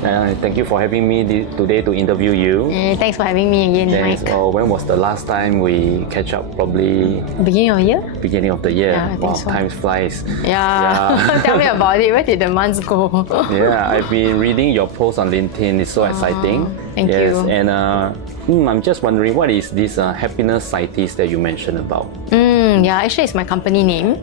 Thank you for having me today to interview you. Thanks for having me again, Thanks. Mike. When was the last time we catch up? Probably Beginning of the year? beginning of the year. Yeah, I think wow, so. time flies. Yeah. Tell me about it. Where did the months go? Yeah, I've been reading your post on LinkedIn. It's so exciting. Thank you. And I'm just wondering, what is this happiness scientist that you mentioned about? Yeah, actually it's my company name.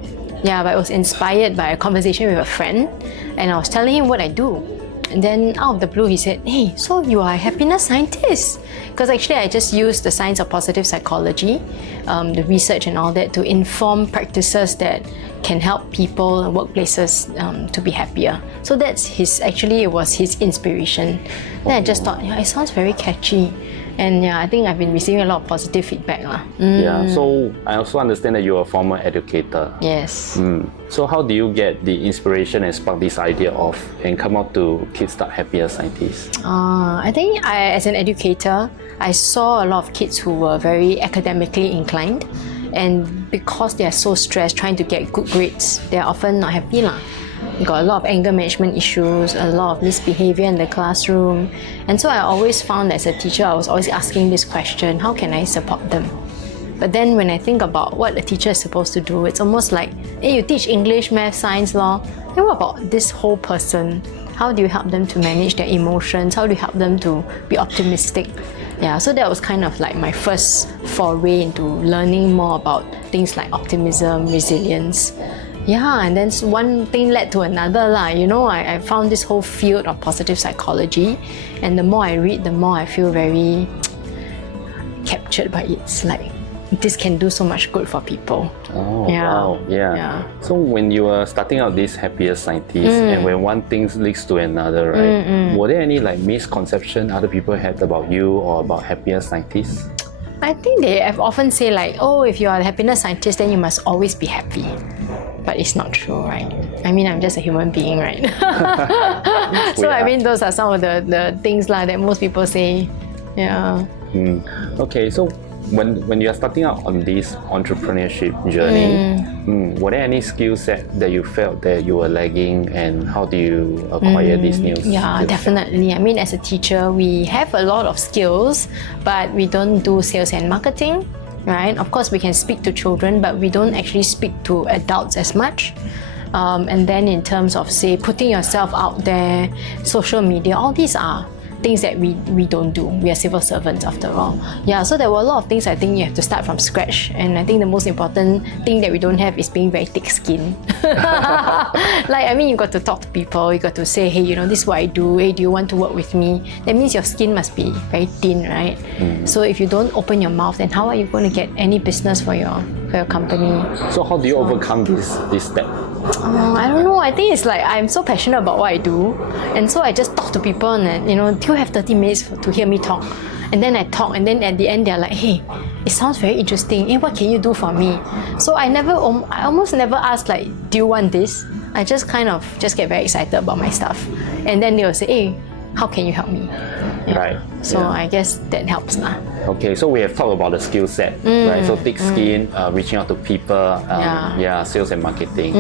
Yeah, but it was inspired by a conversation with a friend, and I was telling him what I do. And then out of the blue, he said, "Hey, so you are a happiness scientist?" Because actually I just used the science of positive psychology, the research and all that to inform practices that can help people and workplaces to be happier. So that's it was his inspiration. Then I just thought, yeah, it sounds very catchy. And yeah, I think I've been receiving a lot of positive feedback. Yeah, so I also understand that you're a former educator. Yes. So how do you get the inspiration and spark this idea off and come out to kickstart Happier Scientists? I think as an educator, I saw a lot of kids who were very academically inclined, and because they are so stressed trying to get good grades, they are often not happy. You got a lot of anger management issues, a lot of misbehavior in the classroom. And so I always found as a teacher, I was always asking this question, how can I support them? But then when I think about what a teacher is supposed to do, it's almost like, hey, you teach English, math, science, law. Then what about this whole person? How do you help them to manage their emotions? How do you help them to be optimistic? Yeah, so that was kind of like my first foray into learning more about things like optimism, resilience. Yeah, and then one thing led to another. I found this whole field of positive psychology, and the more I read, the more I feel very captured by it. It's like, this can do so much good for people. Oh, Yeah. wow, yeah. So when you were starting out this Happier Scientist, and when one thing leads to another, right? Were there any misconception other people had about you or about Happier Scientists? I think they have often say oh, if you are a happiness scientist, then you must always be happy. But it's not true, right? I mean, I'm just a human being, right? So I mean, those are some of the things that most people say. Yeah. Okay, so when you are starting out on this entrepreneurship journey, were there any skill set that you felt that you were lagging, and how do you acquire these new skills? Yeah, definitely. I mean, as a teacher, we have a lot of skills, but we don't do sales and marketing, right? Of course, we can speak to children, but we don't actually speak to adults as much. And then in terms of, say, putting yourself out there, social media, all these are things that we don't do. We are civil servants after all. Yeah, so there were a lot of things I think you have to start from scratch. And I think the most important thing that we don't have is being very thick skinned. You got to talk to people, you got to say, hey, this is what I do. Hey, do you want to work with me? That means your skin must be very thin, right? So if you don't open your mouth, then how are you going to get any business for your company? So how do you overcome this step? I don't know. I think it's like I'm so passionate about what I do, and so I just talk to people, and do you have 30 minutes to hear me talk? And then I talk, and then at the end they're like, hey, it sounds very interesting. Hey, what can you do for me? So I almost never ask do you want this? I just kind of get very excited about my stuff, and then they'll say, hey, how can you help me? Yeah. Right. So I guess that helps lah. Okay, so we have talked about the skill set, right? So thick skin, reaching out to people, sales and marketing.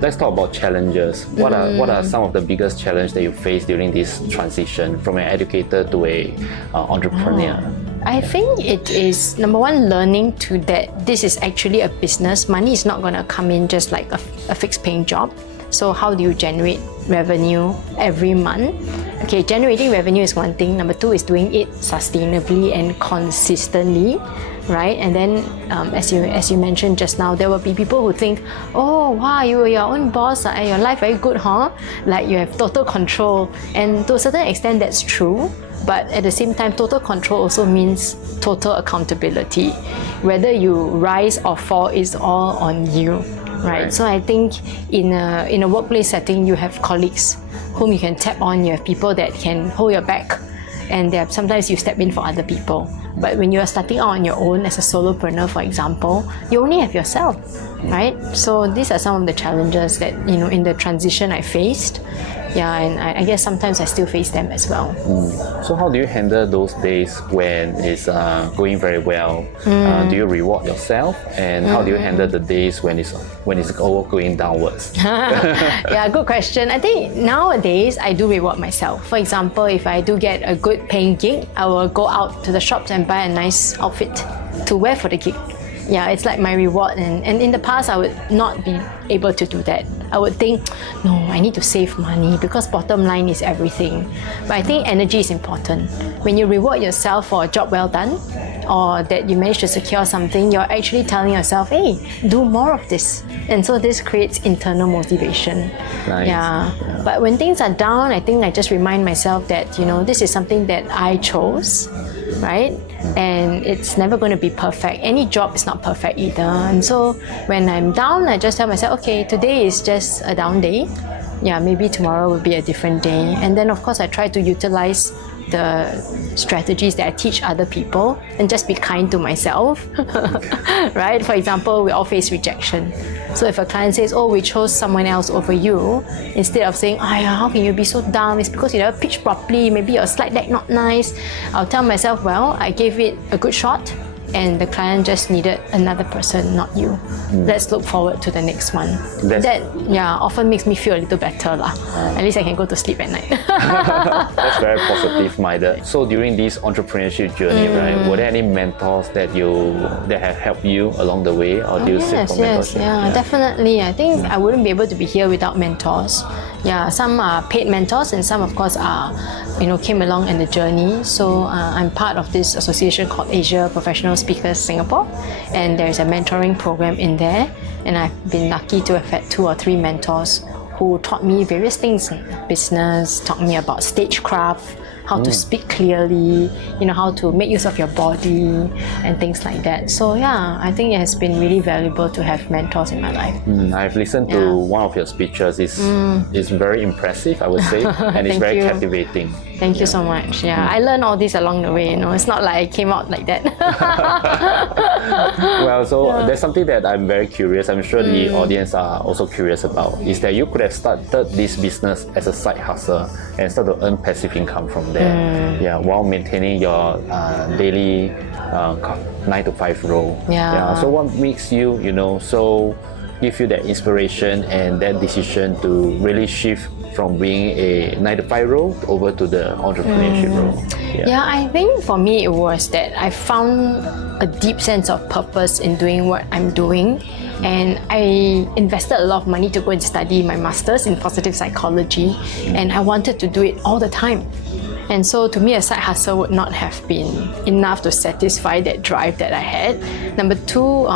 Let's talk about challenges. What are some of the biggest challenges that you face during this transition from an educator to a entrepreneur? I think it is, number one, learning that this is actually a business. Money is not going to come in just like a fixed paying job. So how do you generate revenue every month? Okay, generating revenue is one thing. Number two is doing it sustainably and consistently, right? And then, as you mentioned just now, there will be people who think, oh wow, you are your own boss, and your life very good, huh? Like you have total control. And to a certain extent, that's true. But at the same time, total control also means total accountability. Whether you rise or fall is all on you. Right. So I think in a workplace setting, you have colleagues whom you can tap on. You have people that can hold your back, and sometimes you step in for other people. But when you are starting out on your own as a solopreneur, for example, you only have yourself. right? So these are some of the challenges that, in the transition I faced. Yeah, and I guess sometimes I still face them as well. So how do you handle those days when it's going very well? Do you reward yourself? And how do you handle the days when it's all going downwards? Yeah, good question. I think nowadays I do reward myself. For example, if I do get a good paying gig, I will go out to the shops and buy a nice outfit to wear for the gig. Yeah, it's like my reward, and in the past I would not be able to do that. I would think, no, I need to save money because bottom line is everything. But I think energy is important. When you reward yourself for a job well done, or that you managed to secure something, you're actually telling yourself, hey, do more of this. And so this creates internal motivation. Nice. Yeah. But when things are down, I think I just remind myself that, this is something that I chose, right? And it's never going to be perfect. Any job is not perfect either. And so when I'm down, I just tell myself, okay, today is just a down day. Yeah, maybe tomorrow will be a different day. And then of course I try to utilize the strategies that I teach other people and just be kind to myself. Right? For example, we all face rejection. So if a client says, oh, we chose someone else over you, instead of saying, how can you be so dumb? It's because you never pitched properly, maybe your slide deck not nice. I'll tell myself, well, I gave it a good shot and the client just needed another person, not you. Let's look forward to the next one. That often makes me feel a little better lah. At least I can go to sleep at night. That's very positive minded. So during this entrepreneurship journey, right, were there any mentors that have helped you along the way, or do you seek for mentorship? Yeah, definitely. I think I wouldn't be able to be here without mentors. Yeah, some are paid mentors and some of course are, came along in the journey. So I'm part of this association called Asia Professional Speakers Singapore, and there's a mentoring program in there, and I've been lucky to have had 2 or 3 mentors who taught me various things in business, taught me about stagecraft, how to speak clearly, how to make use of your body and things like that. So yeah, I think it has been really valuable to have mentors in my life. I've listened to one of your speeches. It's very impressive, I would say, and it's very captivating. Thank you so much. Yeah, I learned all this along the way. It's not like I came out like that. Well, so there's something that I'm very curious. I'm sure the audience are also curious about. Is that you could have started this business as a side hustle and start to earn passive income from there. While maintaining your daily 9 to 5 role. So what makes you, so give you that inspiration and that decision to really shift from being a 9 to 5 role over to the entrepreneurship role? I think for me it was that I found a deep sense of purpose in doing what I'm doing, and I invested a lot of money to go and study my master's in positive psychology, and I wanted to do it all the time. And so to me, a side hustle would not have been enough to satisfy that drive that I had. Number 2,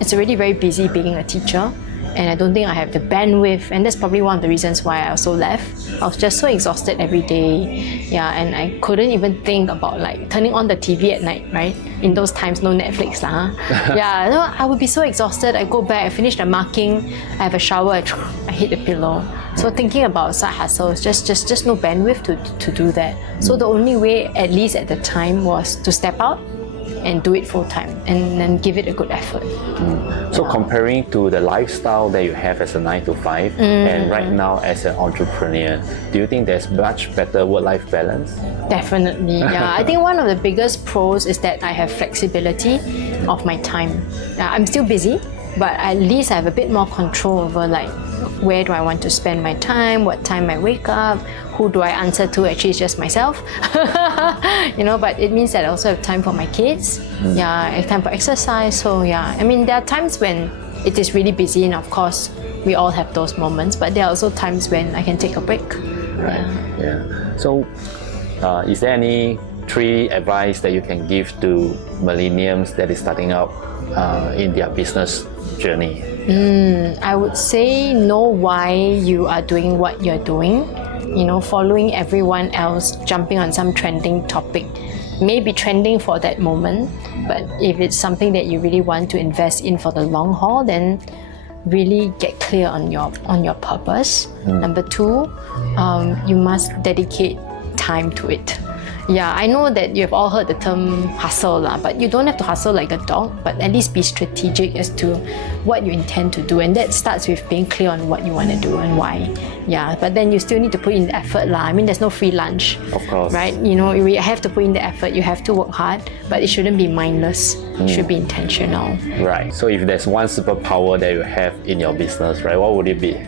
it's already very busy being a teacher, and I don't think I have the bandwidth, and that's probably one of the reasons why I also left. I was just so exhausted every day, and I couldn't even think about like turning on the TV at night, right? In those times, no Netflix lah. I would be so exhausted. I go back, I finish the marking, I have a shower, I hit the pillow. So thinking about side hustle, just no bandwidth to do that. So the only way, at least at the time, was to step out and do it full time and then give it a good effort. So comparing to the lifestyle that you have as a 9 to 5 and right now as an entrepreneur, do you think there's much better work-life balance? Definitely, I think one of the biggest pros is that I have flexibility of my time. I'm still busy, but at least I have a bit more control over like where do I want to spend my time, what time I wake up, who do I answer to? Actually, it's just myself. But it means that I also have time for my kids. I have time for exercise. So I mean, there are times when it is really busy, and of course, we all have those moments. But there are also times when I can take a break. So, is there any 3 advice that you can give to millennials that is starting out in their business journey? I would say know why you are doing what you're doing. Following everyone else, jumping on some trending topic may be trending for that moment, but if it's something that you really want to invest in for the long haul, then really get clear on your purpose. Number 2, you must dedicate time to it. Yeah, I know that you've all heard the term hustle lah, but you don't have to hustle like a dog, but at least be strategic as to what you intend to do, and that starts with being clear on what you want to do and why. Yeah, but then you still need to put in the effort lah. I mean, there's no free lunch. Of course. Right? You know, you have to put in the effort, you have to work hard, but it shouldn't be mindless. It should be intentional. Right. So if there's one superpower that you have in your business, right, what would it be?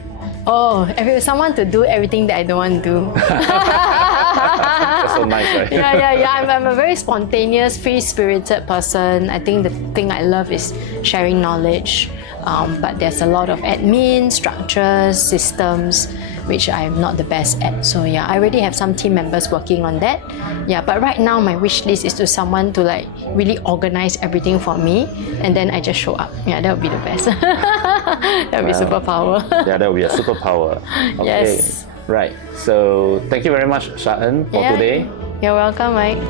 Oh, if it was someone to do everything that I don't want to do. That's so nice, right? Yeah. I'm a very spontaneous, free-spirited person. I think the thing I love is sharing knowledge. But there's a lot of admin, structures, systems, which I'm not the best at. So yeah, I already have some team members working on that. Yeah, but right now my wish list is to someone to like really organize everything for me, and then I just show up. Yeah, that would be the best. That would be superpower. Yeah, that would be a superpower. Okay. Yes. Right. So thank you very much, Sha-En, for today. You're welcome, Mike.